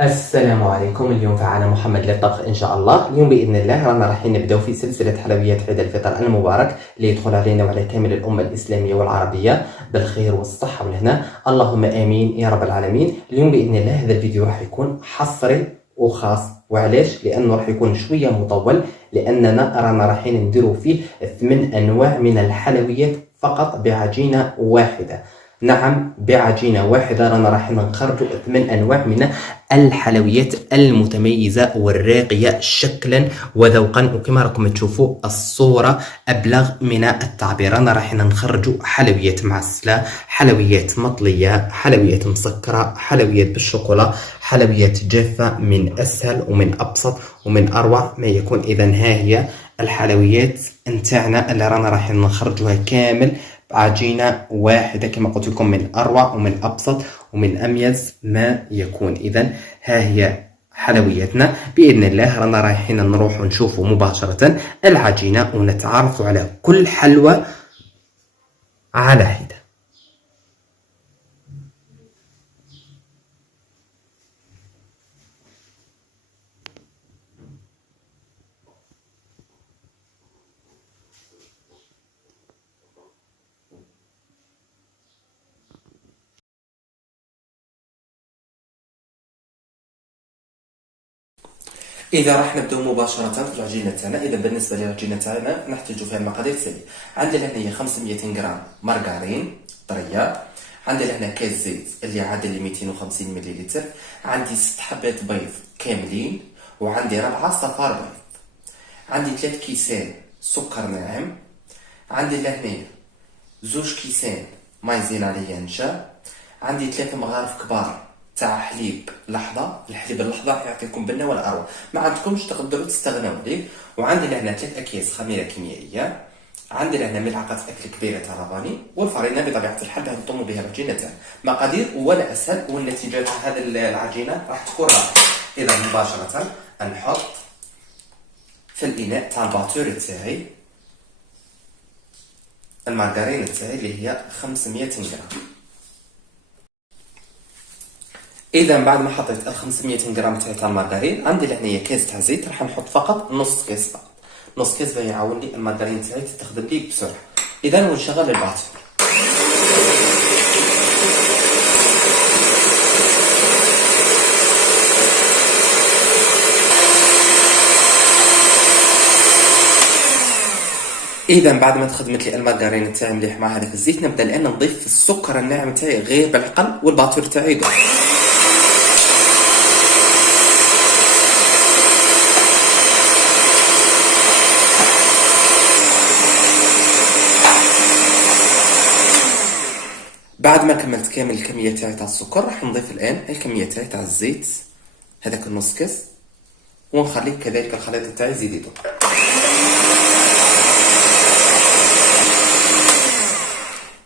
السلام عليكم. اليوم فعنا محمد للطبخ ان شاء الله. اليوم باذن الله رانا رايحين نبداو في سلسله حلويات عيد الفطر المبارك اللي يدخل علينا وعلى كامل الامه الاسلاميه والعربيه بالخير والصحه والهنا، اللهم امين يا رب العالمين. اليوم باذن الله هذا الفيديو راح يكون حصري وخاص، وعلاش؟ لانه راح يكون شويه مطول، لاننا رانا رايحين نديروا فيه 8 انواع من الحلويات فقط بعجينه واحده. نعم، بعجينة واحدة رانا راح نخرجوا 8 أنواع من الحلويات المتميزة والراقية شكلا وذوقا، وكما راكم تشوفوا الصورة أبلغ من التعبير. رانا راح نخرجوا حلويات معسلة، حلويات مطلية، حلويات مسكرة، حلويات بالشوكولا، حلويات جافة، من أسهل ومن أبسط ومن أروع ما يكون. إذا ها هي الحلويات نتاعنا اللي رانا راح نخرجوها كامل عجينة واحدة كما قلت لكم، من أروع ومن أبسط ومن أميز ما يكون. إذا ها هي حلوياتنا بإذن الله. رانا رايحين نروح نشوفوا مباشرة العجينة ونتعرفوا على كل حلوة على حدة. إذا راح نبدأ مباشرة في العجينة تاعنا. إذا بالنسبة للعجينة تاعنا نحتاج فيها المقادير التالية. عندي لهنا 500 غرام مارغرين طرية، عندي لهنا كاس زيت اللي عادل ل 250 مليلتر، عندي 6 حبات بيض كاملين، وعندي 4 صفار بيض، عندي 3 كيسان سكر ناعم، عندي لهنا 2 كيسان مايزينا ليانجا، عندي 3 مغارف كبار تاع حليب لحظة. الحليب اللحظة يعطيكم بنة ولا أروع، ما عندكمش تقدروا تستغنوا عليه. وعندي لهنا 3 أكياس خميرة كيميائية، عندي لهنا ملعقة أكل كبيرة تاع لافاني، والفرينة بطبيعة الحال اللي نطموا بها العجينة تاعنا. مقادير ولا أسهل، والنتيجة تاع هذه العجينة راح تكون رائعة. إذا مباشرة نحط في الإناء تاع الباتور تاعي المارغرين تاعي اللي هي 500 غرام. اذا بعد ما حطيت ال 500 غرام تاع المارغرين، عندي لهنايا كاس تاع زيت راح نحط فقط نص كاس فقط. نص كاس باش يعاون لي المارغرين تاعي تخدم لي بسرعه. اذا ونشغل الباتور. اذا بعد ما تخدمت لي المارغرين تاعي مليح مع هذاك الزيت، نبدا الان نضيف السكر الناعم تاعي غير بالعقل، والباتور تاعي يدور. بعد ما كملت كامل الكميه تاعي تاع السكر، راح نضيف الان الكميه تاعي تاع الزيت، هذاك النص كاس، ونخلي كذلك الخليط تاعي يزيد يدور.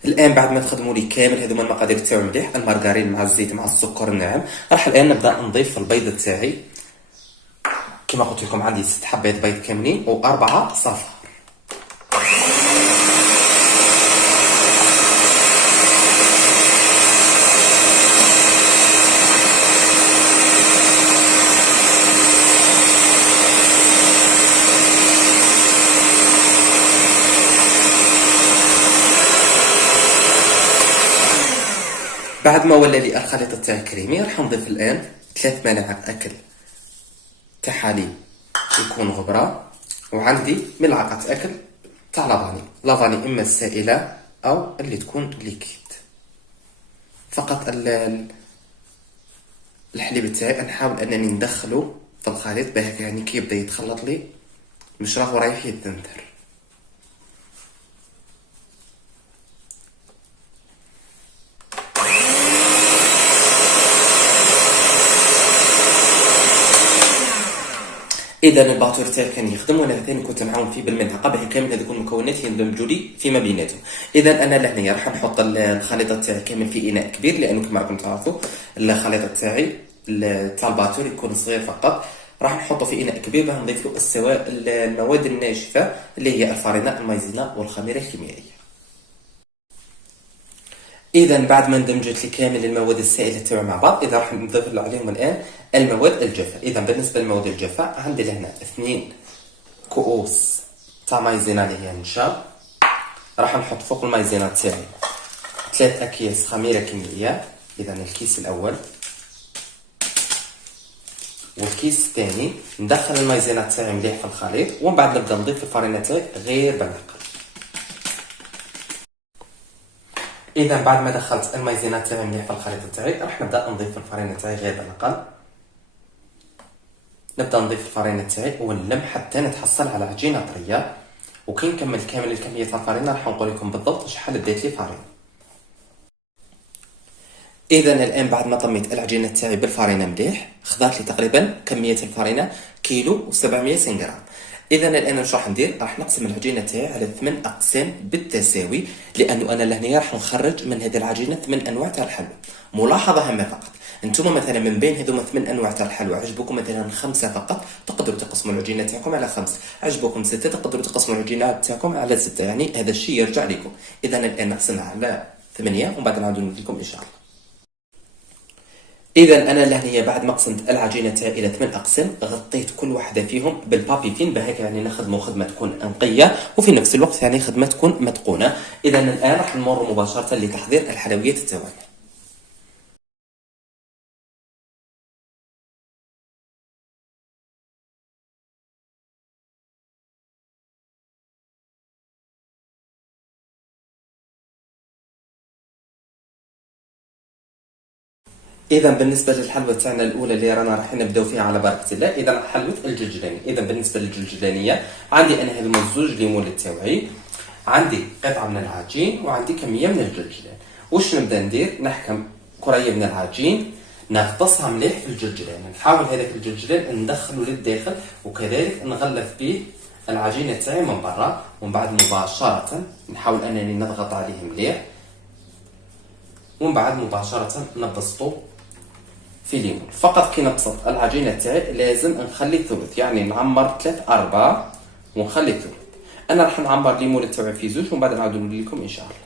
الان بعد ما تخدموا لي كامل هذوما المقادير تاعو مليح، المارغرين مع الزيت مع السكر الناعم، راح الان نبدا نضيف البيض تاعي. كما قلت لكم عندي 6 حبات بيض كاملين و4 صفار. بعد ما ولا لي الخليط تاعي كريمي، راح نضيف الان 3 ملاعق اكل تاع حليب يكون غبره، وعندي ملعقه اكل تاع لافاني اما السائله او اللي تكون ليكيد. فقط الحليب تاعي نحاول انني ندخله في الخليط باه يعني كي يبدا يتخلط لي مش راهو رايح يتنثر. اذا الباتور تاعي كان يخدم، وانا ثاني كنت نعاون فيه بالملعقه باه كامل هذوك المكونات يندمجوا لي فيما بيناتهم. اذا انا لهنايا راح نحط الخليط تاعي كامل في اناء كبير، لانه كما راكم تعرفوا الخليط تاعي تاع الباتور يكون صغير فقط. راح نحطه في اناء كبير باه نضيف له المواد الناشفه اللي هي الفرينه المايزينا والخميره الكيميائيه. اذا بعد ما دمجت لي كامل المواد السائله تاعي مع بعض، اذا راح نضيف عليهم الان المواد الجافه. اذا بالنسبه للمواد الجافه عندي لهنا 2 كؤوس تاع مايزينا اللي هي نشا. راح نحط فوق المايزينا تاعي 3 اكياس خميره كيميائيه. اذا الكيس الاول والكيس الثاني ندخل المايزينا تاعي مليح في الخليط، ومن بعد نبدا نضيف الفرينه تاعي غير بالعقل. اذا بعد ما دخلت المايزينا تاعي مليح في الخليط تاعي راح نبدا نضيف الفرينه تاعي غير بالعقل. نبدا نضيف الفرينه تاعي ونلم حتى نتحصل على عجينه طريه. وكي نكمل كامل الكميه تاع الفرينه راح نقول لكم بالضبط شحال ديت لي فرينه. اذا الان بعد ما طميت العجينه تاعي بالفرينه مليح، خضات لي تقريبا كميه الفرينه كيلو و700 غرام. اذا الان واش راح ندير؟ راح نقسم العجينه تاعي على 8 اقسام بالتساوي، لانه انا لهنا راح نخرج من هذه العجينه 8 انواع تاع الحلوى. ملاحظه هامه فقط، انتم مثلا من بين هذوما 8 انواع تاع الحلوى عجبكم مثلا 5 فقط، تقدروا تقسموا العجينه تاعكم على 5. عجبكم 6 تقدروا تقسموا العجينه تاعكم على 6. يعني هذا الشيء يرجع لكم. اذا الان نقسمها على 8 ومن بعد نعاودوا نقول لكم ان شاء الله. اذا انا لهنا بعد ما قسمت العجينه تاعي الى 8 اقسام، غطيت كل واحده فيهم بالبابي فين بهيك يعني نخدموا خدمه تكون انقيه وفي نفس الوقت يعني خدمه تكون متقونه. اذا الان راح نمر مباشره لتحضير الحلويات تاعنا. اذا بالنسبه للحلوى تاعنا الاولى اللي رانا راح نبداو فيها على بركه الله، اذا حلوه الجلجلاني. اذا بالنسبه للجلجلانيه عندي انا هذوما الزوج ليمون تاوعي، عندي قطعه من العجين وعندي كميه من الجلجلان. واش نبدا ندير؟ نحكم كريه من العجين نغطسها مليح في الجلجلان، نحاول هذاك الجلجلان ندخله للداخل وكذلك نغلف به العجينه تاعي من برا، ومن بعد مباشره نحاول انني نضغط عليه مليح، ومن بعد مباشره نبسطو في ليمون. فقط كي نبسط العجينه تاعي لازم نخلي ثلث، يعني نعمر 3/4 ونخلي ثلث. انا راح نعمر ليمون تاعي في 2 ومن بعد نعاود نقول لكم ان شاء الله.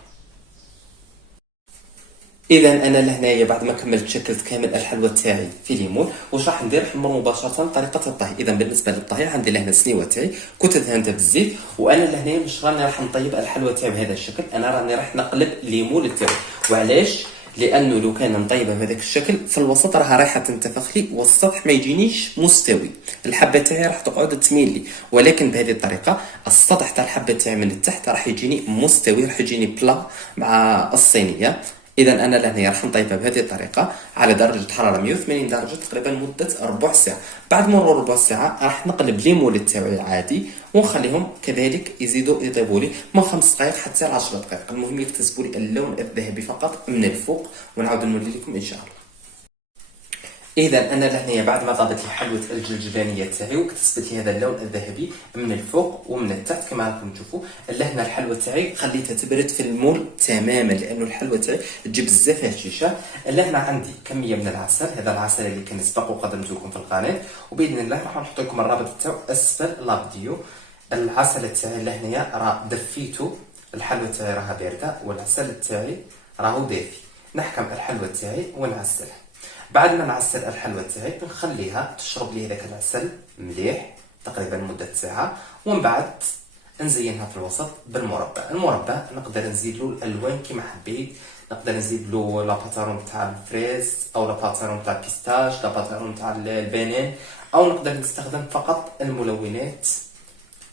اذا انا لهنايا بعد ما كملت شكلت كامل الحلوى تاعي في ليمون، واش راح ندير؟ راح نمر مباشره طريقه الطهي. اذا بالنسبه للطهي عندي لهنا سنيوه تاعي كنت دهنتها بالزيت، وانا لهنايا مش راني راح نطيب الحلوى تاعي بهذا الشكل، انا راني راح نقلب ليمون تاعي. وعلاش؟ لانه لو كان نطيبها بهذاك الشكل في الوسط راها رايحه تنتفخ لي والسطح ما يجينيش مستوي، الحبه تاعي راح تقعد تميل لي. ولكن بهذه الطريقه السطح تاع الحبه تاعي من التحت راح يجيني مستوي، راح يجيني بلا مع الصينيه. اذا انا لهنا راح نطيبها بهذه الطريقه على درجه حراره 180 درجه تقريبا مده ربع ساعه. بعد مرور ربع ساعه راح نقلب ليمون تاعي عادي ونخليهم كذلك يزيدوا يطيبوا لي من 5 دقائق حتى 10 دقائق. المهم يكتسبوا لي اللون الذهبي فقط من الفوق، ونعاود نولي لكم ان شاء الله. اذا انا لهنا بعد ما طابت لي حلوه الجلجلانيه تاعي وكتسبت لي هذا اللون الذهبي من الفوق ومن التحت كما راكم تشوفوا، لهنا الحلوه تاعي خليتها تبرد في المول تماما لانه الحلوه تاعي تجيب بزاف هشيشه. لهنا عندي كميه من العسل، هذا العسل اللي كان سبق وقدمته لكم في القناه، وباذن الله راح نحط لكم الرابط تاعو اسفل لا فيديو. العسل تاعي لهنايا راه دفيته، الحلوه تاعي راها بارده والعسل تاعي راهو دافي. نحكم الحلوه تاعي ونعسلها. بعد ما نعسل الحلوى تاعي نخليها تشرب لي هذاك العسل مليح تقريبا مده ساعه، ومن بعد نزينها في الوسط بالمربى. المربى نقدر نزيد له الالوان كما حبيت، نقدر نزيد له لا باتارون تاع الفريز او لا باتارون تاع البيستاش، لا باتارون تاع البنان، او نقدر نستخدم فقط الملونات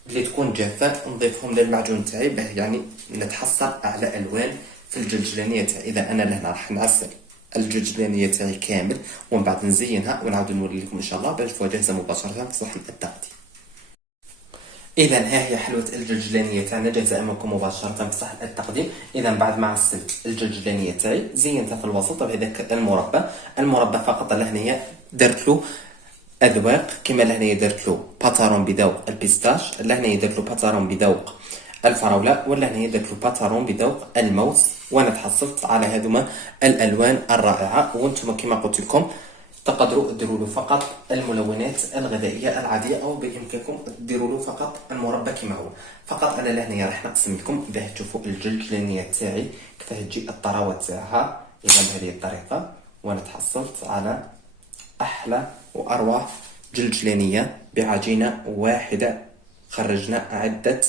اللي تكون جافه نضيفهم للمعجون تاعي باه يعني نتحصل على الوان في الجلجلانيه تاعي. اذا انا لهنا راح نعسل الجلجلانيه تاعي كامل ومن بعد نزينها ونعاود نوري لكم ان شاء الله باش تكون جاهزه مباشره في صحن التقديم. اذا ها هي حلوه الجلجلانيه تاعنا جاهزه امامكم مباشره في صحن التقديم. اذا بعد ما عسلت الجلجلانيه تاعي زينتها في الوسط بهذاك المربى فقط. لهنايا درت له اذواق، كما لهنايا درت له باتارون بذوق البيستاش، لهنايا درت له باتارون بذوق الفراوله، ولا هنايا درت له باتارون بذوق الموز، وانا تحصلت على هذوما الالوان الرائعه. وانتم كما قلت لكم تقدروا ديروا له فقط الملونات الغذائيه العاديه، او بامكانكم ديروا له فقط المربى كما هو. فقط انا لهنايا راح نقسم لكم باه تشوفوا الجلجلانيه تاعي كيفاه تجي الطراوه تاعها. اذا بهذه الطريقه وانا تحصلت على احلى واروع جلجلانيه بعجينه واحده، خرجنا عده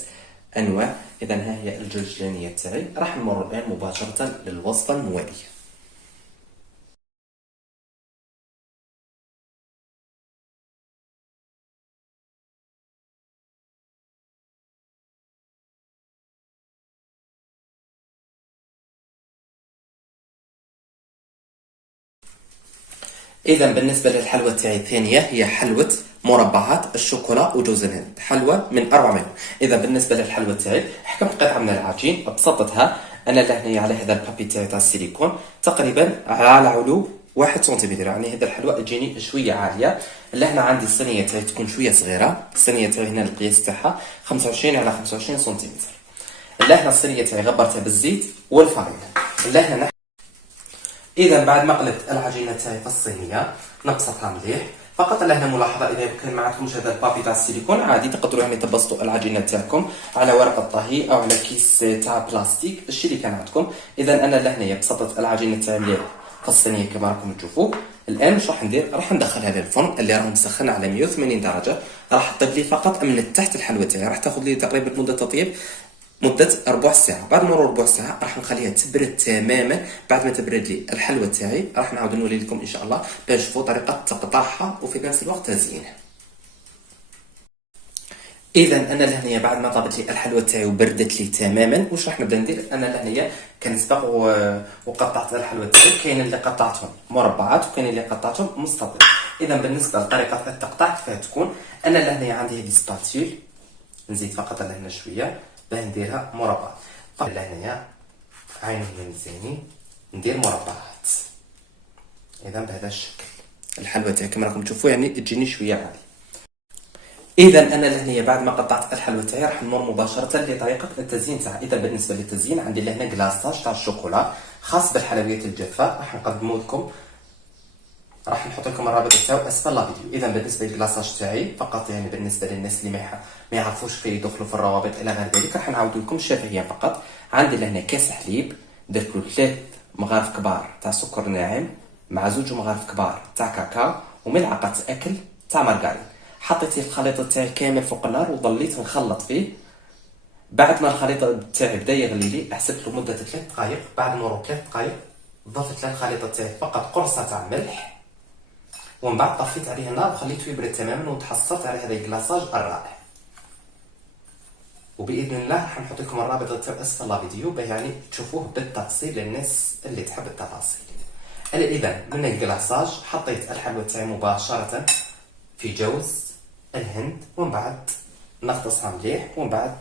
انواع. اذا ها هي الجلجلانيه تاعي. راح نمر الان مباشره للوصفه المواليه. اذا بالنسبه للحلوى تاعي الثانيه هي حلوه مربعات الشوكولا وجوز الهند، حلوى من اروع ما يكون. اذا بالنسبه للحلوى تاعي حكمت قطعه من العجين بسطتها انا لهنا على هذا البابي تاعي تاع السيليكون تقريبا على علو 1 سنتيمتر. يعني هذا الحلوى تجيني شويه عاليه. لهنا عندي الصينيه تاعي تكون شويه صغيره. الصينيه تاعي هنا القياس تاعها 25 على 25 سنتيمتر. لهنا الصينيه تاعي غبرتها بالزيت والفرينه. لهنا اذا بعد ما قلبت العجينه تاعي في الصينيه نبسطها مليح. فقط لهنا ملاحظه، اذا كان ما عندكمش هذا البابي تاع السيليكون عادي تقدروا يعني تبسطوا العجينه تاعكم على ورقه طهي او على كيس تاع بلاستيك، الشيء اللي كان عندكم. اذا انا لهنايا بسطت العجينه تاعي مليح في الصينيه كما راكم تشوفوا. الان واش راح ندير؟ راح ندخل هذا الفرن اللي راه مسخن على 180 درجه. راح تطيب لي فقط من التحت الحلوى تاعي، راح تاخذ لي تقريبا مده تطيب مدة ربع ساعة. بعد مرور ربع ساعة راح نخليها تبرد تماما. بعد ما تبرد لي الحلوى تاعي راح نعاود نولي لكم ان شاء الله باش تشوفوا طريقة تقطيعها وفي نفس الوقت تزيينها. اذا انا لهنايا بعد ما طابت لي الحلوى تاعي وبردت لي تماما واش راح نبدا ندير؟ انا لهنايا كنسبق وقطعت الحلوى تاعي. كاين اللي قطعتهم مربعات وكاين اللي قطعتهم مستطيل. اذا بالنسبة لطريقة التقطيع كيفاه تكون؟ انا لهنايا عندي هذه سباتيول، نزيد فقط لهنا شوية باه نديرها مربعات. قبل هنايا عينه مزيانين ندير مربعات. اذا بهذا الشكل الحلوى تاعي كما راكم تشوفوا يعني تجيني شويه عاليه. اذا انا لهنايا بعد ما قطعت الحلوى تاعي راح نمر مباشره لطريقه التزيين تاعها. اذا بالنسبه للتزيين عندي لهنا كلاصاج تاع الشوكولا خاص بالحلويات الجافه، راح نقدمه لكم، راح نحط لكم الرابط تاعو اسفل لا فيديو. اذا بالنسبه للكلاصاج تاعي فقط يعني بالنسبه للناس اللي ما يعرفوش في يدخلوا في الروابط الى غير ذلك راح نعاود لكم الشفهيه فقط. عندي لهنا كاس حليب، درت له 3 مغارف كبار تاع سكر ناعم مع 2 مغارف كبار تاع كاكاو وملعقه اكل تاع مارغرين. حطيت الخليط تاعي كامل فوق النار وظليت نخلط فيه. بعد ما الخليط تاعي بدا يغلي لي حسبت له مده 3 دقائق. بعد مرور 3 دقائق ضفت للخليط تاعي فقط قرصه تاع ملح، ومن بعد طفيت عليه النار وخليته يبرد تماما وتحصلت على هذا الكلاصاج الرائع. وباذن الله راح نحط لكم الرابط تاع اسفل لا فيديو باه يعني تشوفوه بالتفصيل للناس اللي تحب التفاصيل. اذا قلنا الكلاصاج حطيت الحلوى تاعي مباشره في جوز الهند ومن بعد نغطسها مليح ومن بعد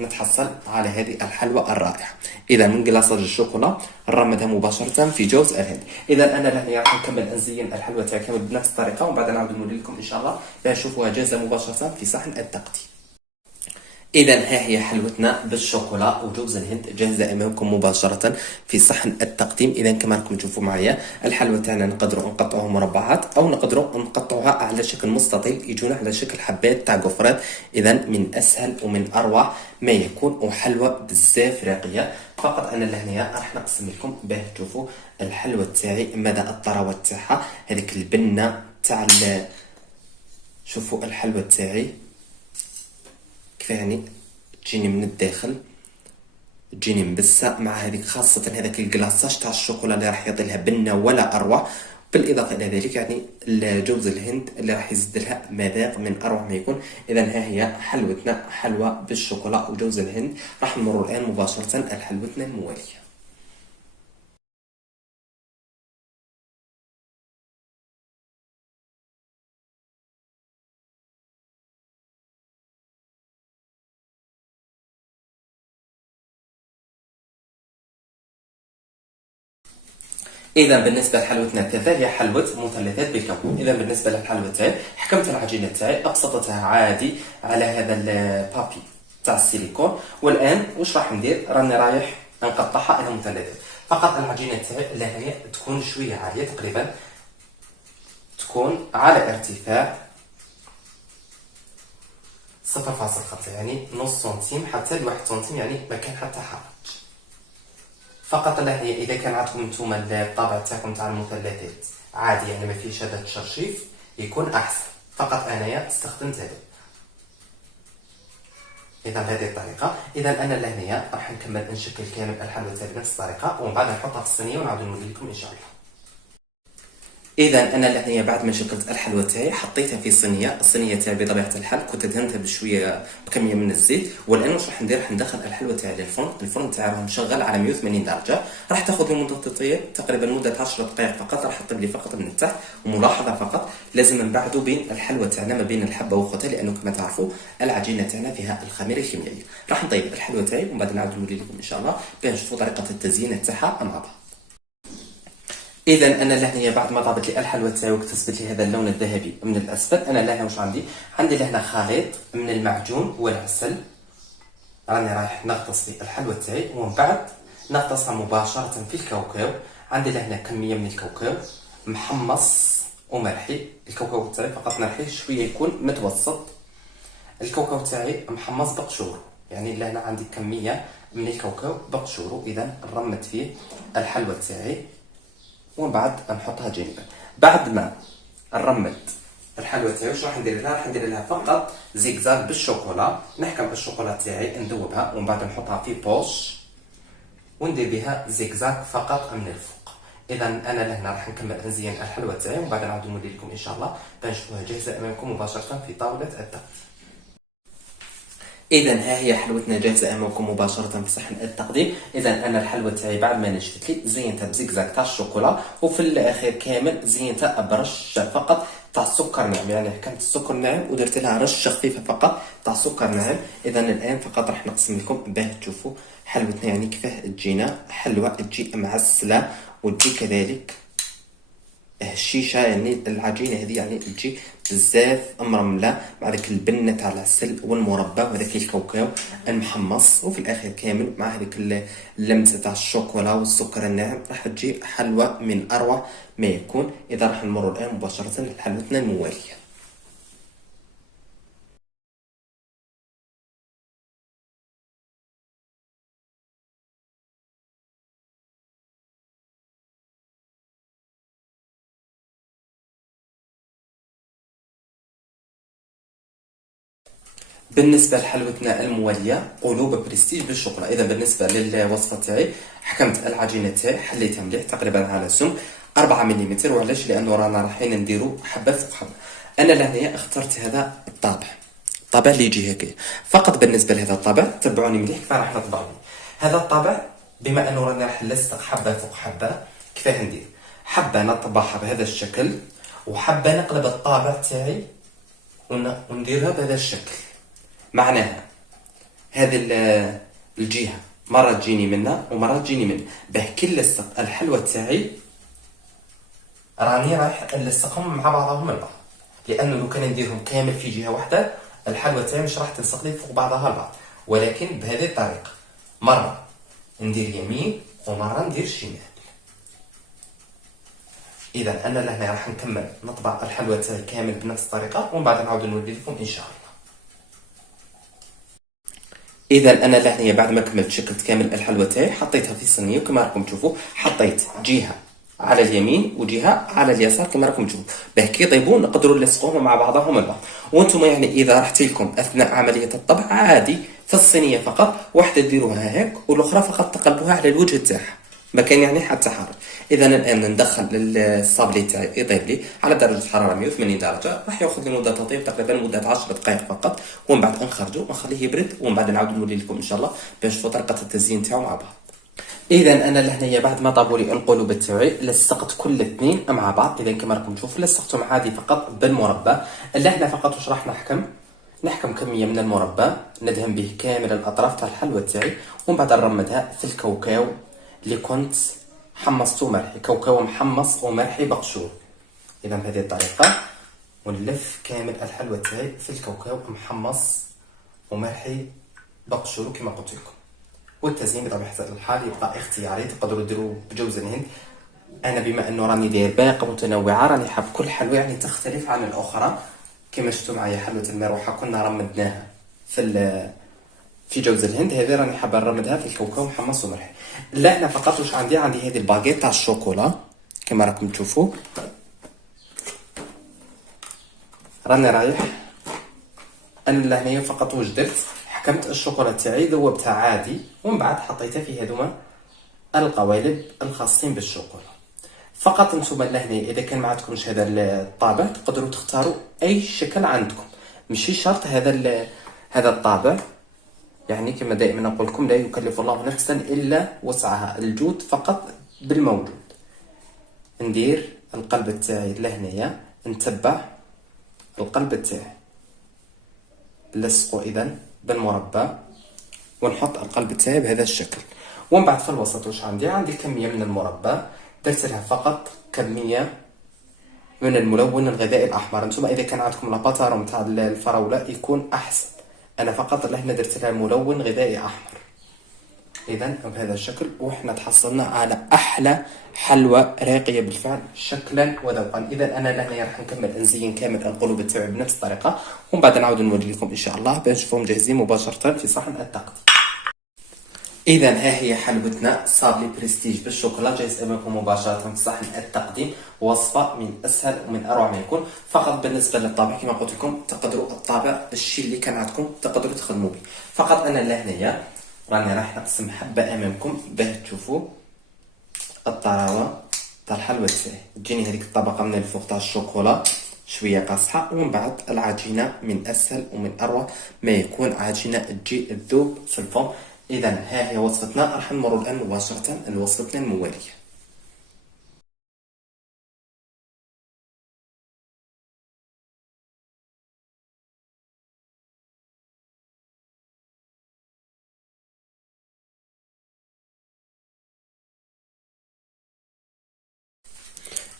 نتحصل على هذه الحلوى الرائعه. اذا من كلاصاج الشوكولا نرمدها مباشره في جوز الهند. اذا انا لهنا راح نكمل نزين الحلوى تاعي كامل بنفس الطريقه ومن بعد نعاود نوري لكم ان شاء الله باش تشوفوها جاهزه مباشره في صحن التقديم. اذا ها هي حلوتنا بالشوكولا وجوز الهند جاهزه امامكم مباشره في صحن التقديم. اذا كما راكم تشوفوا معايا الحلوى تاعنا نقدروا نقطعوها مربعات او نقدروا نقطعوها على شكل مستطيل يجونا على شكل حبات تاع قفرات. اذا من اسهل ومن اروع ما يكون وحلوى بزاف راقيه. فقط انا لهنايا راح نقسم لكم باه تشوفوا الحلوى تاعي مدى الطراوه تاعها. هذيك البنه تاع شوفوا الحلوى تاعي يعني تجيني من الداخل تجيني مبسه مع هذيك خاصه هذاك الكلاصاج تاع الشوكولا اللي راح يعطي لها بنه ولا اروع. بالاضافه الى ذلك يعني جوز الهند اللي راح يزيد لها مذاق من اروع ما يكون. اذا ها هي حلوتنا حلوى بالشوكولا وجوز الهند. راح نمر الان مباشره لحلوتنا المواليه. اذا بالنسبه لحلوتنا الثالثه هي حلوه مثلثات بالكاكاو. اذا بالنسبه للحلوه تاعي حكمت العجينه تاعي ابسطتها عادي على هذا البابي تاع السيليكون. والان واش راح ندير؟ راني رايح نقطعها الى مثلثات. فقط العجينه تاعي لهي تكون شويه عاليه تقريبا تكون على ارتفاع 0.5 يعني نص سنتيم حتى لواحد سنتيم، يعني ما كان حتى حرج. فقط هي اذا كان عندكم نتوما الطابع تاعكم تاع المثلثات عادي، يعني ما فيش هذا التشرشيف، يكون احسن. فقط انايا استخدمت هذا. اذا بهذه الطريقه، اذا انا لهنايا راح نكمل نشكل كامل الحلوى تاعي بنفس الطريقه، ومن بعد نحطها في الصينيه ونعاود نوري لكم ان شاء الله. اذا انا لهنايا بعد ما شكلت الحلوى تاعي حطيتها في صينيه. الصينيه تاعي بطبيعه الحال كنت دهنتها بشويه بكميه من الزيت. والان واش راح ندير؟ راح ندخل الحلوى تاعي للفرن. الفرن تاعي راه مشغل على 180 درجه، راح تاخذ لي مده تطيب تقريبا مده 10 دقائق فقط. راح تطيب لي فقط من التحت. وملاحظه فقط، لازم نبعدوا بين الحلوى تاعنا ما بين الحبه واختها، لانه كما تعرفوا العجينه تاعنا فيها الخميره الكيميائيه. راح نطيب الحلوى تاعي ومن بعد نعاود نوري لكم ان شاء الله باش نشوفوا طريقه التزيين تاعها مع بعض. اذا انا لهنا بعد ما طابت لي الحلوى تاعي واكتسبت لي هذا اللون الذهبي من الاسفل، انا لهنا واش عندي لهنا خليط من المعجون والعسل. راني رايح نغطس في الحلوى تاعي ومن بعد نغطسها مباشره في الكاوكاو. عندي لهنا كميه من الكاوكاو محمص ومرحي. الكاوكاو تاعي فقط مرحي شويه يكون متوسط. الكاوكاو تاعي محمص بقشور، يعني لهنا عندي كميه من الكاوكاو بقشور. اذا رمت فيه الحلوى تاعي ومن بعد نحطها جانبا. بعد ما رمت الحلوى تاعي واش راح ندير لها؟ راح ندير لها فقط زيكزاك بالشوكولا. نحكم الشوكولا تاعي نذوبها ومن بعد نحطها في بوش وندير بها زيكزاك فقط من الفوق. اذا انا لهنا راح نكمل نزين الحلوى تاعي ومن بعد نعاود نولي لكم ان شاء الله تنشوفوها جاهزه امامكم مباشره في طاوله التقديم. اذا ها هي حلوتنا جاهزه امامكم مباشره في صحن التقديم. اذا انا الحلوى تاعي بعد ما نشفت لي زينتها بزيكزاك تاع الشوكولا، وفي الاخير كامل زينتها برش فقط تاع السكر ناعم. يعني حكمت السكر ناعم ودرت لها رشه خفيفه فقط تاع سكر ناعم. اذا الان فقط راح نقسم لكم باه تشوفوا حلوتنا يعني كيفاه تجينا حلوه، تجي معسله وتجي كذلك هشيشه. يعني العجينه هذه يعني تجي بزاف مرمله مع ذاك البنه تاع العسل والمربى وهذاك الكاوكاو المحمص، وفي الاخير كامل مع هذيك اللمسه تاع الشوكولا والسكر الناعم راح تجي حلوه من اروع ما يكون. اذا راح نمر الان مباشره لحلوتنا المواليه. بالنسبه لحلوتنا المواليه قلوب بريستيج بالشوكولا. اذا بالنسبه للوصفه تاعي حكمت العجينه تاعي حليتها مليح تقريبا على سمك 4 ملم. وعلاش؟ لانه رانا رايحين نديرو حبه فوق حبه. انا لهنايا اخترت هذا الطابع اللي يجي هكا. فقط بالنسبه لهذا الطابع تبعوني مليح كيف راح نطبعوا. هذا الطابع بما انه رانا راح نلصق حبه فوق حبه، كيفاه ندير؟ حبه نطبعها بهذا الشكل، وحبه نقلب الطابع تاعي ونديرها بهذا الشكل. معناها هذه الجهه مره تجيني منها ومره تجيني منها، باه كي نلصق الحلوى تاعي راني رايح نلصقهم مع بعضهم البعض. لانه لو كان نديرهم كامل في جهه واحده الحلوى تاعي مش راح تلصق لي فوق بعضها البعض. ولكن بهذه الطريقه مره ندير يمين ومره ندير شمال. اذا انا لهنا راح نكمل نطبع الحلوى تاعي كامل بنفس الطريقه ومن بعد نعاود نولي لكم ان شاء الله. اذا انا لهنا بعد ما كملت شكلت كامل الحلوى تاعي حطيتها في صينيه وكما راكم تشوفوا حطيت جهه على اليمين وجهه على اليسار كما راكم تشوفوا، باه كي يطيبوا نقدروا نلصقوهم مع بعضهم البعض. وانتم يعني اذا رحت لكم اثناء عمليه الطبع عادي في الصينيه فقط واحده ديروها هيك والاخرى فقط تقلبوها على الوجه تاعها، ما كان يعني حتى حرج. اذا الان ندخل الصابلي تاعي يطيب لي على درجه حراره 180 درجه، راح ياخذ لي مده تطيب تقريبا مده 10 دقائق فقط، ومن بعد نخرجه ونخليه يبرد ومن بعد نعاود نولي لكم ان شاء الله باش نشوفوا طريقه التزيين تاعو مع بعض. اذا انا لهنايا بعد ما طابوا لي القلوب تاعي لصقت كل اثنين مع بعض. اذا كما راكم تشوفوا لصقتهم عادي فقط بالمربى. لهنا فقط واش راح نحكم كميه من المربى ندهن به كامل الاطراف تاع الحلوى تاعي ومن بعد نرمدها في الكاوكاو اللي كنت حمصته مرحي، كاوكاو محمص ومرحي بقشور. اذا بهذه الطريقه ونلف كامل الحلوى تاعي في الكاوكاو محمص ومرحي بقشور كما قلت لكم. والتزيين بطبيعه الحال يبقى اختياري، تقدروا ديروا بجوز الهند انا بما انه راني داير باقه متنوعه، راني حاب كل حلوه يعني تختلف عن الاخرى. كما شفتوا معايا حلوه المروحه كنا رمدناها في جوز الهند، هذه راني حابه نرمدها في الكاوكاو محمص وملح. لا هنا فقط واش عندي هذه الباكيت تاع الشوكولا كما راكم تشوفوا. راني رايح انا لهنايا فقط واش درت، حكمت الشوكولا تاعي ذوبتها عادي ومن بعد حطيتها في هذوما القوالب الخاصين بالشوكولا. فقط نتوما لهنا اذا كان ما عندكمش هذا الطابع تقدروا تختاروا اي شكل عندكم، ماشي شرط هذا الطابع. يعني كما دائما نقول لكم لا يكلف الله نفسا الا وسعها، الجود فقط بالموجود. ندير القلب تاعي لهنايا، نتبع القلب تاعي نلصقو اذا بالمربع ونحط القلب تاعي بهذا الشكل. ومن بعد في الوسط واش عندي كميه من المربى، درت لها فقط كميه من الملون الغذائي الاحمر. نتوما اذا كان عندكم لاباتارون تاع الفراوله يكون احسن، انا فقط لهنا درت لها ملون غذائي احمر. اذا بهذا الشكل وحنا تحصلنا على احلى حلوى راقيه بالفعل شكلا وذوقا. اذا انا لهنا راح نكمل نزين كامل القلوب تاعي بنفس الطريقه، ومن بعد نعاود نوري لكم ان شاء الله باش نشوفهم جاهزين مباشره في صحن التقديم. اذا ها هي حلوتنا صابلي بريستيج بالشوكولا جاهز امامكم مباشره في صحن التقديم. وصفه من اسهل ومن اروع ما يكون. فقط بالنسبه للطابع كما قلت لكم تقدروا الطابع بالشيء اللي كان عندكم تقدروا تخدموا به. فقط انا لهنايا راني راح نقسم حبه امامكم باه تشوفوا الطراوه تاع الحلوى تاعي. تجيني هذيك الطبقه من الفوق تاع الشوكولا شويه قاصحه، ومن بعد العجينه من اسهل ومن اروع ما يكون، عجينه تجي تذوب في الفم. اذا ها هي وصفتنا، راح نمر الان مباشره لوصفتنا المواليه.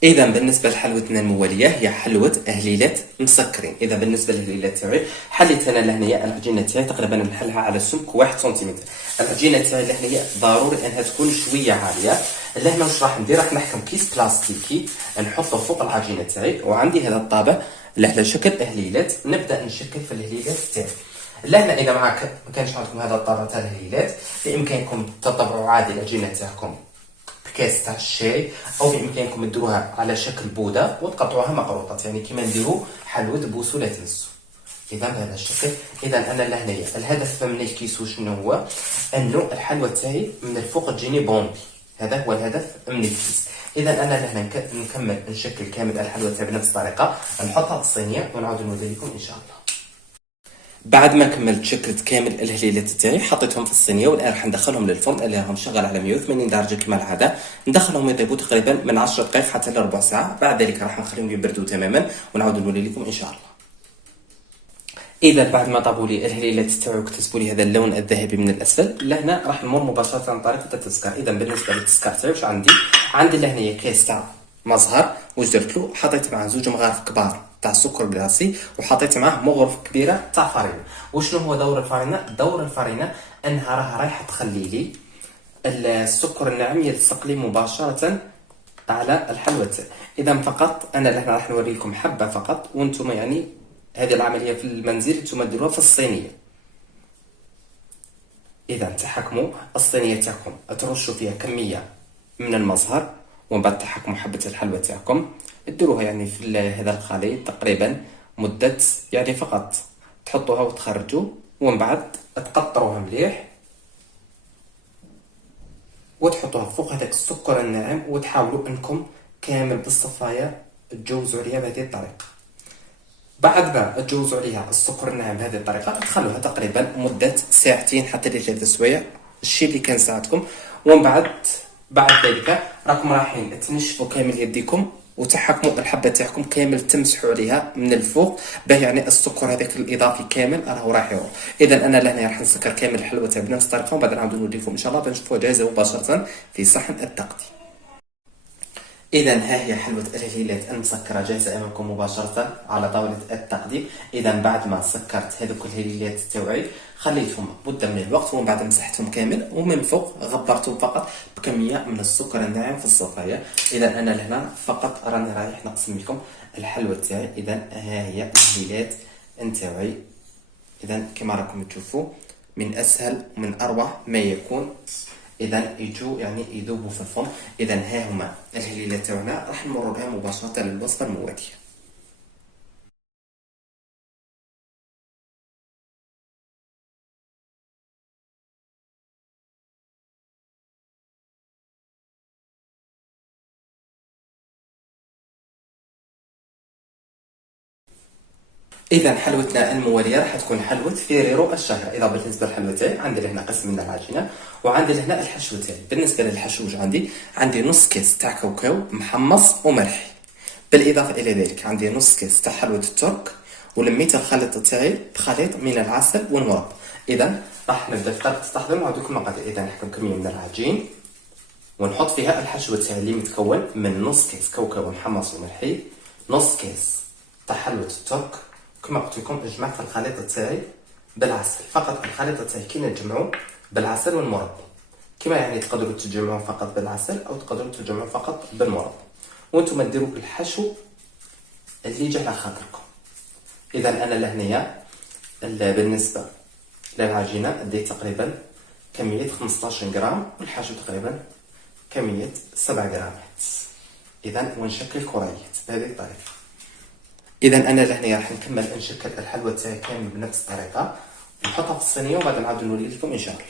اذا بالنسبه لحلوتنا المواليه هي حلوه هليلات مسكرين. اذا بالنسبه للهليلات تاعي حليت انا لهنايا العجينه تاعي تقريبا نحلها على سمك 1 سنتيمتر. العجينه تاعي لهنايا ضروري انها تكون شويه عاليه. لهنا واش راح ندير، راح نحكم كيس بلاستيكي نحطه فوق العجينه تاعي، وعندي هذا الطابع اللي على شكل هليلات. نبدا نشكل في الهليلات تاعي. لهنا اذا ما كانش عندكم هذا الطابع تاع الهليلات بامكانكم تطبعوا عادي العجينه تاعكم كاس تاع الشاي، او بامكانكم ديروها على شكل بوده وتقطعوها مقروطات، يعني كيما نديروا حلوه بوسوله السو. اذا بهذا الشكل. اذا انا لهنايا الهدف من الكيس شنو هو، انه الحلوه تاعي من الفوق تجيني بومبي، هذا هو الهدف من الكيس. اذا انا لهنا نكمل نشكل كامل الحلوه تاعي بنفس الطريقه، نحطها في الصينيه ونعاود نوري لكم ان شاء الله. بعد ما كملت شكلت كامل الهليلات تاعي حطيتهم في الصينيه، والان راح ندخلهم للفرن اللي راهم شغال على 180 درجه كما العاده. ندخلهم يطيبوا تقريبا من 10 دقائق حتى لربع ساعه. بعد ذلك راح نخليهم يبردوا تماما ونعاود نوري لكم ان شاء الله. اذا بعد ما طابوا لي الهليلات تاعي وكتسبوا لي هذا اللون الذهبي من الاسفل، لهنا راح نمر مباشره عن طريقه التسكر. اذا بالنسبه للتسكر تاعي واش عندي لهنايا كاس تاع مزهر. واش درت له، حطيت معاه 2 مغارف كبار تاع السكر بلاصي، وحطيت معاه مغرفه كبيره تاع فرينه. وشنو هو دور الفرينه؟ دور الفرينه انها رايحه تخلي لي السكر الناعم يلصق لي مباشره على الحلوى تاعي. اذا فقط انا لهنا راح نوري لكم حبه فقط، وانتم يعني هذه العمليه في المنزل انتم ديروها في الصينيه. اذا تحكموا الصينيه تاعكم ترشوا فيها كميه من المزهر، ومن بعد تحكموا حبه الحلوى تاعكم ديروها يعني في هذا الخليط تقريبا مده يعني فقط تحطوها وتخرجوا، ومن بعد تقطروها مليح وتحطوها فوق هذاك السكر الناعم، وتحاولوا انكم كامل بالصفايه تجوزوا عليها بهذه الطريقه. بعد ما تجوزوا عليها السكر الناعم بهذه الطريقه تخلوها تقريبا مده ساعتين حتى ل3 سوايع، الشيء اللي كان ساعتكم. ومن بعد ذلك راكم رايحين تنشفوا كامل يديكم وتحكموا الحبه تاعكم كامل تمسحوا عليها من الفوق باه يعني السكر هذاك الاضافي كامل راهو راح يروح. اذا انا لهنا راح نسكر كامل الحلوه تاع بنفس الطريقه، وبعد نعاودو نوريكم ان شاء الله باش نشوفوها جاهزه مباشره في صحن التقديم. إذا ها هي حلوة الهليلات المسكرة جاهزة أمامكم مباشرة على طاولة التقديم. إذا بعد ما سكرت هذوك الهليلات تاوعي خليتهم مدة من الوقت، ومن بعد مسحتهم كامل، ومن فوق غبرتهم فقط بكمية من السكر الناعم في الصفاية. إذا أنا لهنا فقط راني رايح نقسم لكم الحلوة تاعي. إذا ها هي الهليلات نتاوعي. إذا كما راكم تشوفوا من أسهل ومن أروع ما يكون. اذا يجوا يعني يذوبوا في الفم. اذا ها هما الهليلات تاعنا، راح نمروا بها مباشره للوصفه المواتيه. اذا حلوتنا المواليه راح تكون حلوه فيريرو الشهر. اذا بالنسبه للحلوه تاعي عندي لهنا قسم من العجينه، وعندي لهنا الحشو تاعي. بالنسبه للحشوج عندي نص كيس تاع كاوكاو محمص ومرحي، بالاضافه الى ذلك عندي نص كيس تاع حلوه الترك، ولميت الخليط تاعي بخليط من العسل والمربى. اذا راح نبدا في طريقه التحضير. نعاود لكم المقادير. اذا نحكم كميه من العجين ونحط فيها الحشو تاعي اللي متكون من نص كيس كاوكاو محمص ومرحي، نص كيس تاع حلوه الترك. كما قلت لكم جمعت الخليط تاعي بالعسل. فقط الخليط تاعي كي نجمعو بالعسل والمربى، كما يعني تقدروا تجمعوا فقط بالعسل او تقدروا تجمعوا فقط بالمربى، وانتم ديروا الحشو اللي يجي على خاطركم. اذا انا لهنايا بالنسبه للعجينه ديت تقريبا كميه 15 غرام، والحشو تقريبا كميه 7 غرامات. اذا ونشكل كريات بهذه الطريقه. اذا انا لهنا راح نكمل نشكل الحلوى تاعي كامل بنفس الطريقه، نحطها في الصينيه وبعد نعاود نوري لكم ان شاء الله.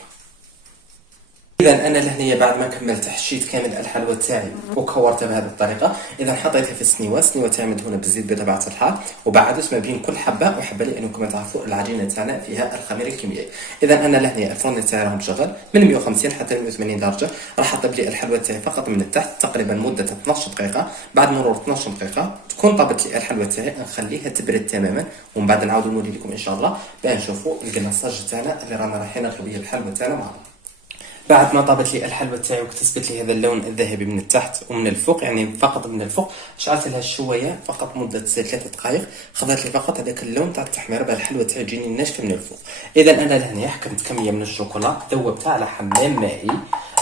اذا انا لهنا بعد ما كملت حشيت كامل الحلوى تاعي وكورتها بهذه الطريقه. اذا حطيتها في السنيوه تاعي مدهونه بالزيت بطبيعه الحال، وبعدت ما بين كل حبه وحبه لانكم تعرفوا العجينه تاعنا فيها الخمير الكيميائي. اذا انا لهنا الفرن تاعي راه مشغل من 150 حتى 180 درجه. راح اطيب لي الحلوى تاعي فقط من التحت تقريبا مده 12 دقيقه. بعد مرور 12 دقيقه تكون طابت لي الحلوى تاعي، نخليها تبرد تماما، ومن بعد نعاود نوري لكم ان شاء الله باه نشوفوا الكلاصاج تاعنا اللي رانا رايحين ناكلوا به الحلوى تاعنا مع بعض. بعد ما طابت لي الحلوى تاعي واكتسبت لي هذا اللون الذهبي من التحت ومن الفوق، يعني فقط من الفوق، شعلت لها شويه فقط مده 3 دقائق، خذت لي فقط هذاك اللون تاع التحمير باه الحلوى تاعي تجيني ناشفه من الفوق. اذا انا لهنا حكمت كميه من الشوكولا ذوبتها على حمام مائي.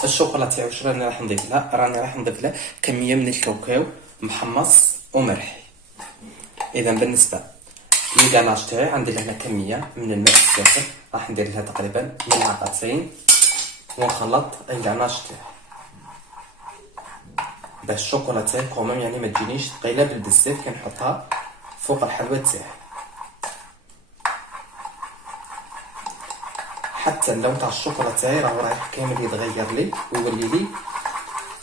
الشوكولا تاعي واش راني راح نضيف لها؟ راني راح نضيف لها كميه من الكاوكاو محمص ومرحي. اذا بالنسبه للغاناش تاعي عندي لهنا كميه من الماء الساخن، راح ندير لها تقريبا ملعقتين، ونخلط الغاناش تاعي باش الشوكولا تاعي كومام يعني ما تجينيش ثقيله بالبزاف كي نحطها فوق الحلوى تاعي، حتى اللون تاع الشوكولا تاعي راه رايح كامل يتغير لي ويولي لي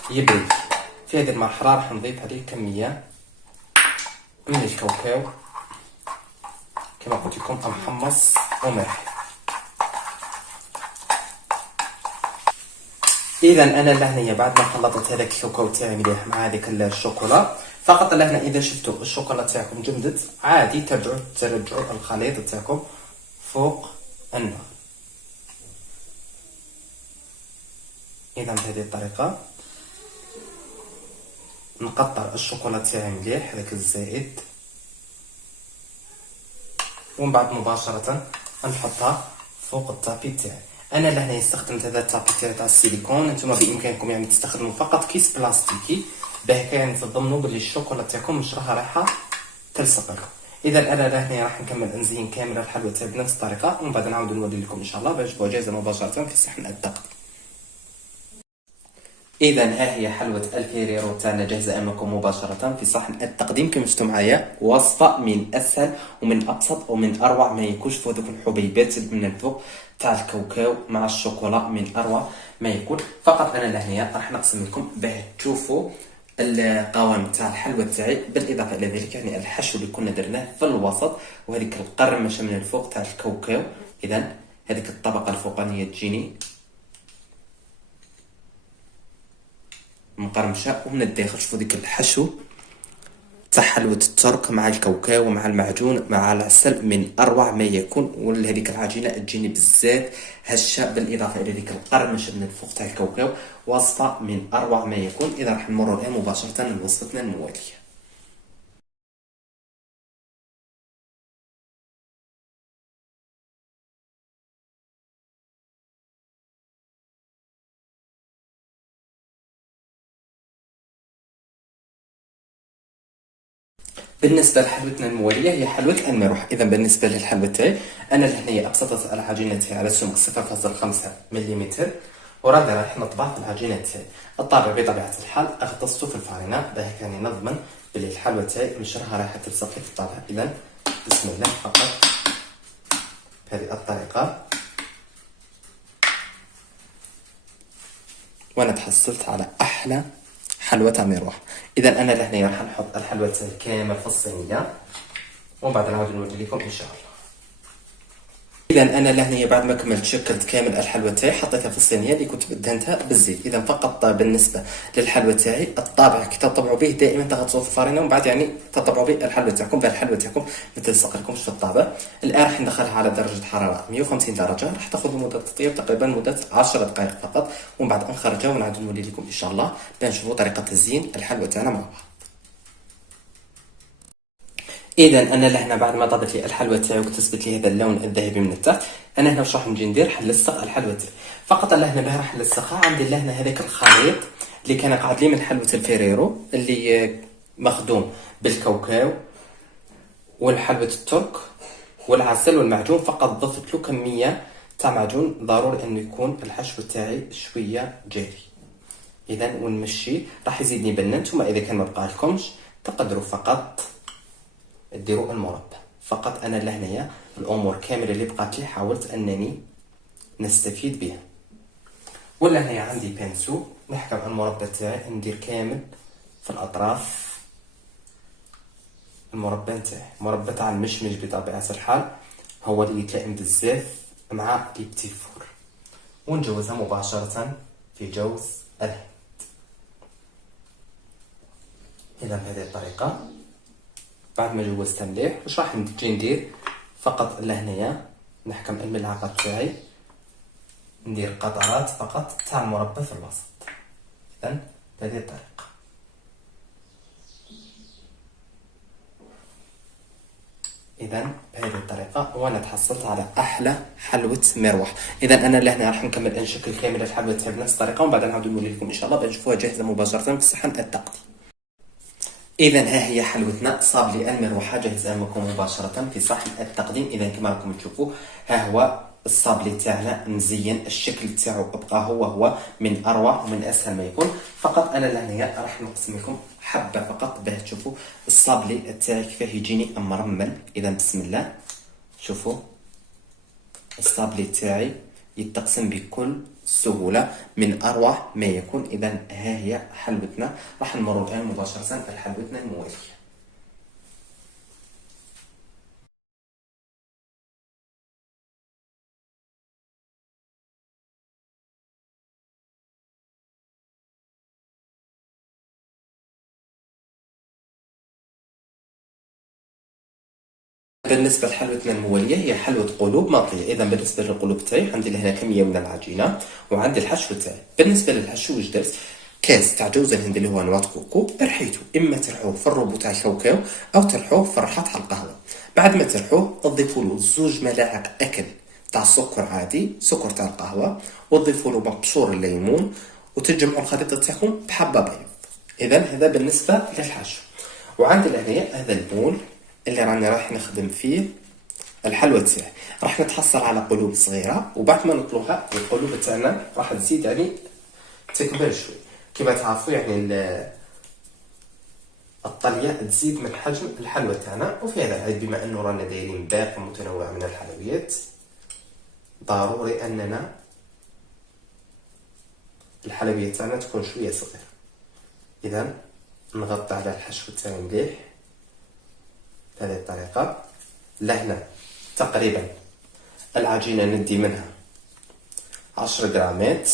يبرد. في هذه المرحله راح نضيف عليه كميه من الكاوكاو كما قلت لكم محمص ومرحي. اذا انا لهنا بعد ما خلطت هذاك الكاوكاو تاعي مليح مع هذيك الشوكولا، فقط لهنا اذا شفتوا الشوكولا تاعكم جمدت عادي ترجعوا الخليط تاعكم فوق النار. اذا بهذه الطريقه نقطر الشوكولا تاعي مليح هذاك الزائد، ومن بعد مباشره نحطها فوق الطابي تاعي. انا لهنا استخدمت هذا الطابي تاع السيليكون، انتم بامكانكم يعني تستخدموا فقط كيس بلاستيكي باه يعني تضمنوا بلي الشوكولا تاعكم مش راها رايحه تلصق لكم. اذا انا لهنا راح نكمل نزين كامل الحلوى تاعي بنفس الطريقه، ومن بعد نعاود نوري لكم ان شاء الله باش تبقى جاهزه مباشره في صحن التقديم. اذا ها هي حلوه الفيريرو تاعنا جاهزه امامكم مباشره في صحن التقديم. كما شفتوا معايا وصفه من اسهل ومن ابسط ومن اروع ما يكونش. في هذوك الحبيبات من الفوق تاع الكاوكاو مع الشوكولا من اروع ما يكون. فقط انا لهنا راح نقسم لكم باه تشوفوا القوام تاع الحلوى تاعي، بالاضافه الى ذلك يعني الحشو اللي كنا درناه في الوسط وهذيك القرمشه من الفوق تاع الكاوكاو. اذا هذيك الطبقه الفوقانيه تجيني مقرمشه، ومن الداخل شوفوا ديك الحشو حلوة الترك مع الكاوكاو مع المعجون مع العسل من اروع ما يكون. وهذيك العجينه تجيني بزاف هشه بالاضافه الى ذيك القرمش من الفوق تاع الكاوكاو. وصفه من اروع ما يكون. اذا راح نمر الان مباشره لوصفتنا المواليه. بالنسبه لحلوتنا المواليه هي حلوه المروح. اذا بالنسبه للحلوه تاعي انا لهنايا ابسطت العجينه تاعي على سمك 0.5 ملم، وراضي راح نطبع في العجينه تاعي. الطابع بطبيعه الحال اغطسته في الفارينه باه كان نضمن بلي الحلوه تاعي مشرها راح تلصق في الطابع. اذا بسم الله فقط بهذه الطريقه وانا تحصلت على احلى حلوه تاع مروح. اذا انا لهنا راح نحط الحلوه تاعي كامل في الصينيه ومن بعد نعاود نوري لكم ان شاء الله. اذا انا لهنا بعد ما كملت شكلت كامل الحلوه تاعي حطيتها في الصينيه اللي كنت دهنتها بالزيت. اذا فقط بالنسبه للحلوه تاعي الطابع كي تطبعوا به دائما تغطسوه في الفارينه ومن بعد تطبعوا به الحلوه تاعكم باه الحلوه تاعكم ما تلصق لكمش في الطابع. الان راح ندخلها على درجه حراره 150 درجه. راح تاخذ مده التطيب تقريبا مده 10 دقائق فقط ومن بعد نخرجها ونعاود نولي لكم ان شاء الله باه نشوفوا طريقه تزيين الحلوه تاعنا مع بعض. اذا انا لهنا بعد ما طابت لي الحلوه تاعي وكتسبت لي هذا اللون الذهبي من التحت، انا هنا واش راح نجي ندير؟ حنلصق الحلوه تاعي فقط. لهنا باه راح نلصقها عندي لهنا هذاك الخليط اللي كان قاعد لي من حلوه الفيريرو اللي مخدوم بالكاوكاو والحلوه الترك والعسل والمعجون. فقط ضفت له كميه تاع معجون، ضروري انه يكون الحشو تاعي شويه جاري. اذا ونمشي راح يزيدني بنه. نتوما اذا كان ما بقى لكمش تقدروا فقط ديروا المربى. فقط انا لهنايا الامور كامله اللي بقات لي حاولت انني نستفيد بها. ولا هنايا عندي بانسو نحكم المربى تاعي ندير كامل في الاطراف. المربى تاعي مربى تاع المشمش بطبيعه الحال هو اللي يتلائم بزاف مع لي بتي فور. ونجوزها مباشره في جوز الهند. اذا بهذه الطريقه بعد ما جوزتها مليح واش راح نجي ندير؟ فقط لهنايا نحكم الملعقه تاعي ندير قطرات فقط تاع المربى في الوسط. اذا بهذه الطريقه. اذا بهذه الطريقه وانا تحصلت على احلى حلوه مروح. اذا انا لهنا راح نكمل نشكل كامل الحلوه تاعي بنفس الطريقه ومن بعد نعاود نولي لكم ان شاء الله بنشوفوها جاهزه مباشره في الصحن التقديم. اذا ها هي حلوتنا صابلي المروحه جاهزه امامكم مباشره في صحن التقديم. اذا كما راكم تشوفوا ها هو الصابلي تاعنا مزين، الشكل تاعو ابقى هو من اروع ومن اسهل ما يكون. فقط انا لهنايا راح نقسم لكم حبه فقط باه تشوفوا الصابلي تاعي كيفاه يجيني مرمل. اذا بسم الله شوفوا الصابلي تاعي يتقسم بكل سهولة من أروع ما يكون. إذا ها هي حلوتنا. راح نمر الآن مباشرة لحلوتنا الموالية. بالنسبة لحلوتنا الموالية هي حلوة قلوب مطلية. إذا بالنسبة للقلوب تاعي عندي لهنا كمية من العجينة وعندي الحشو تاعي. بالنسبة للحشو واش درت؟ كاس تاع جوز الهند اللي هو نواة كوكو رحيته، إما ترحوه في الروبو تاع الكاوكاو أو ترحوه في الرحاة تاع القهوة. بعد ما ترحوه تضيفوا له 2 ملاعق أكل تاع سكر عادي، سكر تاع القهوة، وتضيفوا له مبشور الليمون وتجمعوا الخليط تاعكم بحبة بيض. إذا هذا بالنسبة للحشو. وعندي لهنايا هذا البول اللي راني راح نخدم فيه الحلوه تاعي. راح نتحصل على قلوب صغيره وبعد ما نطلوها القلوب تاعنا راح تزيد تكبر شوي. كما تعرفوا الطليه تزيد من حجم الحلوه تاعنا. وفي هذا العيد بما انه رانا دايرين باقي متنوع من الحلويات ضروري اننا الحلويات تاعنا تكون شويه صغيره. اذا نغطي على الحشو تاعي مليح بهذه الطريقة. لهنا تقريبا العجينة ندي منها 10 غرامات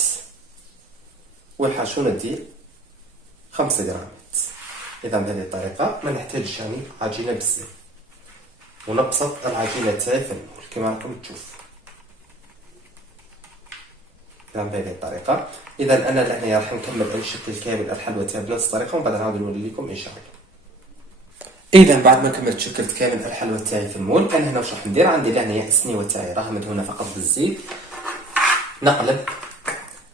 والحشو ندي 5 غرامات. اذا بهذه الطريقه ما نحتاجش يعني عجينه بزاف، ونبسط العجينه تاعي في المول كما راكم تشوفوا. اذا بهذه الطريقه، اذا انا لهنا راح نكمل نشكل كامل الحلوى تاعي بنفس الطريقه، ومن بعد نعاود نوري لكم ان شاء الله. اذا بعد ما كملت شكلت كامل الحلوى تاعي في المول، انا هنا واش راح ندير؟ عندي لهنا السنيوه تاعي راها مدهونه فقط بالزيت. نقلب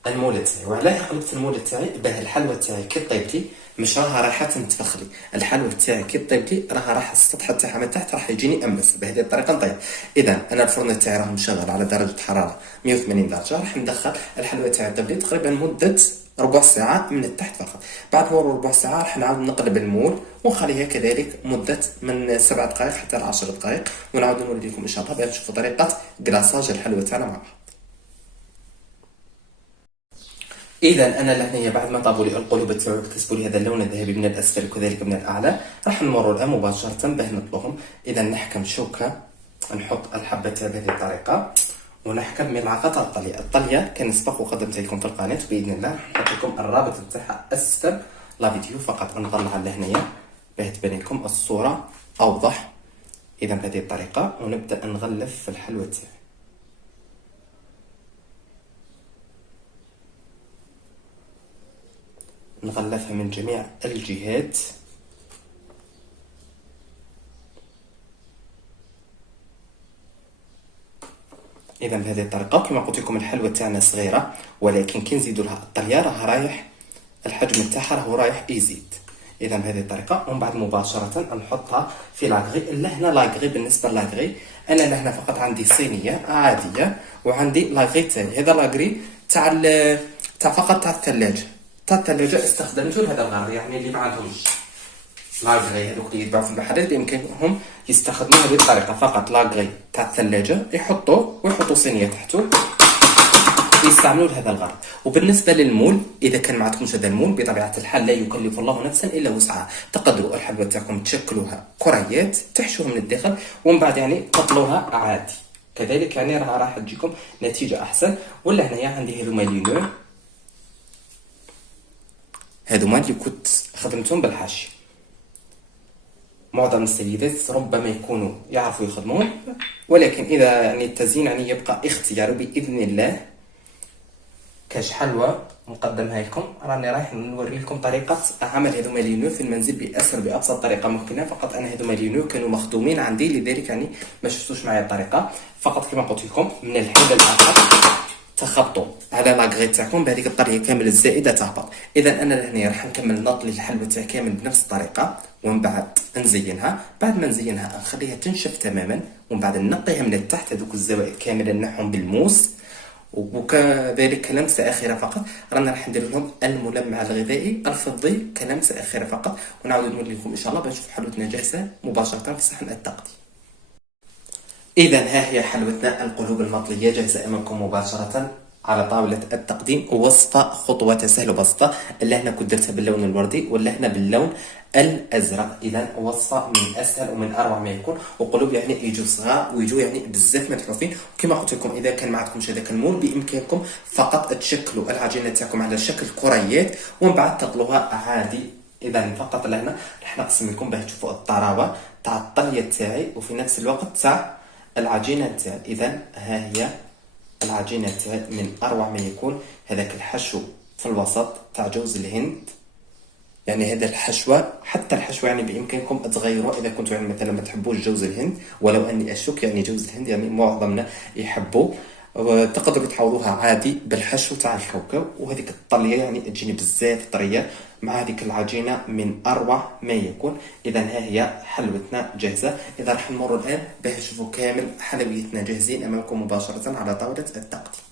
المول تاعي، وعلاه قلبت المول تاعي؟ باه الحلوى تاعي كي طيبتي مش راها رايحه تنتفخلي، الحلوى تاعي كي طيبتي راها راح السطح تاعها من تحت راح يجيني املس. بهذه الطريقه نطيب. اذا انا الفرن تاعي راه مشغل على درجه حراره 180 درجه، راح ندخل الحلوى تاعي تبدي تقريبا مده ربع ساعه من التحت فقط. بعد مرور ربع ساعه راح نعاود نقلب المول ونخليها كذلك مده من 7 دقائق حتى 10 دقائق، ونعاود نوري لكم ان شاء الله باش نشوفوا طريقه كلاصاج الحلوى تاعنا مع بعض. اذا انا لهنا بعد ما طابوا لي القلوب تاعو اكتسبوا لي هذا اللون الذهبي من الاسفل وكذلك من الاعلى، راح نمروا الان مباشره باه نطلقهم. اذا نحكم شوكه، نحط الحبه تاع بهذه الطريقه، ونحكم ملعقه تاع الطليه كان سبق وقدمت لكم في القناه باذن الله. نحط لكم الرابط تاعها اسفل لا فيديو، فقط نطلع لهنايا باه تبان لكم الصوره اوضح. اذا بهذه الطريقه، ونبدا نغلف في الحلوى تاعي. نغلفها من جميع الجهات. اذا بهذه الطريقه كما قلت لكم الحلوى تاعنا صغيره، ولكن كي نزيدوا لها الطليه راه رايح الحجم تاعها راهو رايح يزيد. اذا بهذه الطريقه، ومن بعد مباشره نحطها في لاغري. لهنا لاغري بالنسبه للاغري انا لهنا فقط عندي صينيه عاديه، وعندي لاغري تاعي. هذا لاغري تاع فقط تاع الثلاجه استخدمته لهذا الغرض. يعني اللي ما عندهمش لاغري هذوك اللي يتباعوا في المحلات بامكانهم يستخدموا هذه الطريقه، فقط لاغري تاع الثلاجه ويحطوا صينيه تحته يستعملوا لهذا الغرض. وبالنسبه للمول، اذا كان ما عندكمش هذا المول بطبيعه الحال لا يكلف الله نفسا الا وسعها، تقدروا الحلوى تاعكم تشكلوها كريات تحشوها من الداخل، ومن بعد يعني تطلوها عادي كذلك، يعني راح تجيكم نتيجه احسن. ولا هنايا عندي هذوما اللي كنت خدمتهم بالحاشيه. معظم السيدات ربما يكونوا يعرفوا يخدموهم، ولكن اذا يعني التزيين يعني يبقى اختياري باذن الله. كاش حلوى مقدمها لكم، راني رايح نوري لكم طريقه عمل هذوما لينو في المنزل باسهل بابسط طريقه ممكنه. فقط انا هذوما لينو كانوا مخدومين عندي، لذلك يعني ما شفتوش معايا الطريقه. فقط كما قلت لكم من الحين للاخر تخبطوا على لاغري تاعكم بهذيك الطريقه كامل الزائده تهبط. اذا انا لهنا راح نكمل نطلي الحلوى تاعي كامل بنفس الطريقه، ومن بعد نزينها. بعد ما نزينها نخليها تنشف تماما، ومن بعد نقيها من التحت هذوك الزوائد كامله نحهم بالموس. وكذلك كلمسه اخيره فقط رانا راح ندير لهم الملمع الغذائي الفضي كلمسه اخيره فقط، ونعاود نقول لكم ان شاء الله باش نشوف حلوتنا جاهزه مباشره في صحن التقديم. اذا ها هي حلوتنا القلوب المطليه جاهزه امامكم مباشره على طاوله التقديم. وصفه خطوه سهله وبسيطه. اللهنا كنت درتها باللون الوردي واللهنا باللون الازرق. اذا وصفه من اسهل ومن اروع ما يكون. وقلوب يعني يجوا صغار ويجوا يعني بزاف متحوفين. وكما قلت لكم اذا كان ما عندكمش هذاك المول بامكانكم فقط تشكلوا العجينه تاعكم على شكل كريات ومن بعد تطلوها عادي. اذا فقط لهنا راح نقسم لكم باه تشوفوا الطراوه تاع الطليه تاعي وفي نفس الوقت تاع العجينه تاعي. اذا ها هي العجينه تاعي من اروع ما يكون. هذاك الحشو في الوسط تاع جوز الهند، يعني هذا الحشوه حتى الحشوه يعني بامكانكم تغيروها اذا كنتوا يعني مثلا ما تحبوش جوز الهند، ولو اني اشك يعني جوز الهند يعني معظمنا يحبوا. تقدروا تحولوها عادي بالحشو تاع الكاوكاو. وهذيك الطليه يعني تجيني بزاف طريه مع هذيك العجينه من اروع ما يكون. اذا ها هي حلوتنا جاهزه. اذا راح نمر الان باه نشوفوا كامل حلوياتنا جاهزين امامكم مباشره على طاوله التقديم.